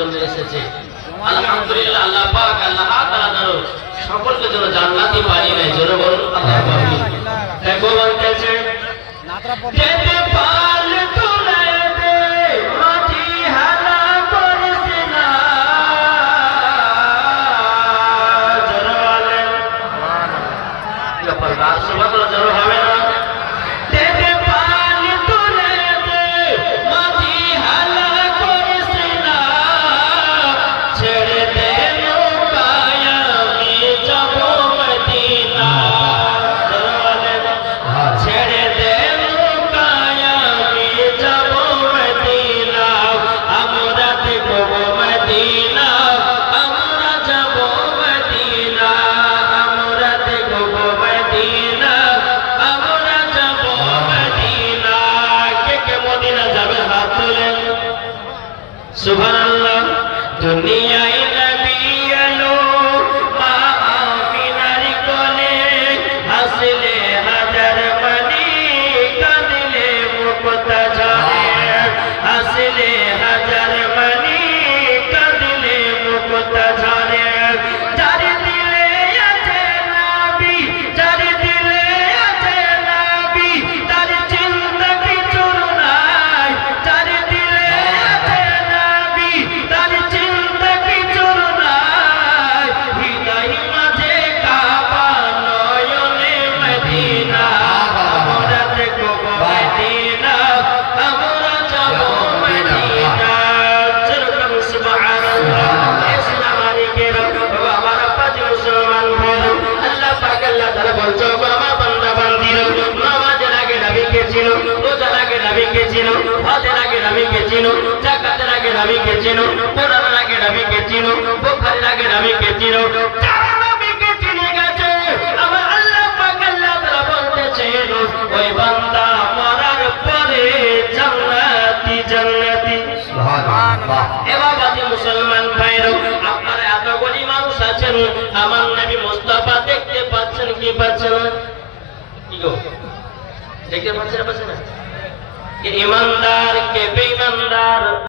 চলে এসেছে। আলহামদুলিল্লাহ, আল্লাহ পাক আল্লাহ তাআলা যেন সকলকে যেন জান্নাতি বানিয়ে নেয়। জোরে বলুন আল্লাহুম্মা আমিন। দেখো বলতেছে যেতে পাল তুলে দে মাটি হালা করিস না। জোরে বলেন সুবহানাল্লাহ। সুবহানাল্লাহ জোরে হবে না? যেতে পাল তুলে দে মাটি হালা করিস না। ছেড়ে দে নৌকায় আমি যাব মদিনা। জোরে বলেন ছেড়ে দে নৌকায় আমি যাব মদিনা। আমরা দেখব মদিনা, আমরা যাব মদিনা। আমরা দেখব মদিনা, আমরা যাব মদিনা। কে কে মদিনা যাবে হাত তোলেন। সুবহানাল্লাহ। দুনিয়ায় নবী এলো মা আমিনার কোলে, হাসলে হাজার মানি কাঁদলে মুক্তা ঝরে। হাসলে হাজার মানি কাঁদলে মুক্তা ঝরে। যার দিলে আছে নবী, যার দিলে আছে নবী, তার চিন্তা কিছু নাই। যার দিলে আছে নবী, তার চিন্তা কিছু নাই। হৃদয় মাঝে কাবা, নয়নে মদিনা। আমরা দেখব মদিনা, আমরা যাব মদিনা। যেরকম সুবহানাল্লাহ। ইসলাম আলিকের আমার পাঁচ মুসলমান ভাইরা, আল্লাহ পাক আল্লাহ তাআলা বলছো আমার বান্দা বান্দিরা, নামাজের আগে নবীকে চিনো, রোজার আগে নবীকে চিনো, হজের আগে নবীকে চিনো, যাকাতের আগে নবীকে চিনো, কোরআনের আগে নবীকে চিনো, বুখারীর আগে নবীকে চিনো। যারা নবীকে চিনে গেছে, আমার আল্লাহ পাক আল্লাহ তাআলা বলতেছেন ওই বান্দা মরার পরে জান্নাতি জান্নাতি। সুবহানাল্লাহ। এবার বাকি মুসলমান ভাইরা, আপনারা এত গরিব মানুষ আছেন, আমার নবী মুস্তাফা দেখতে পাচ্ছেন কি পাচ্ছেন না? কি গো দেখতে পাচ্ছেন না? কে ইমানদার কে বেঈমানদার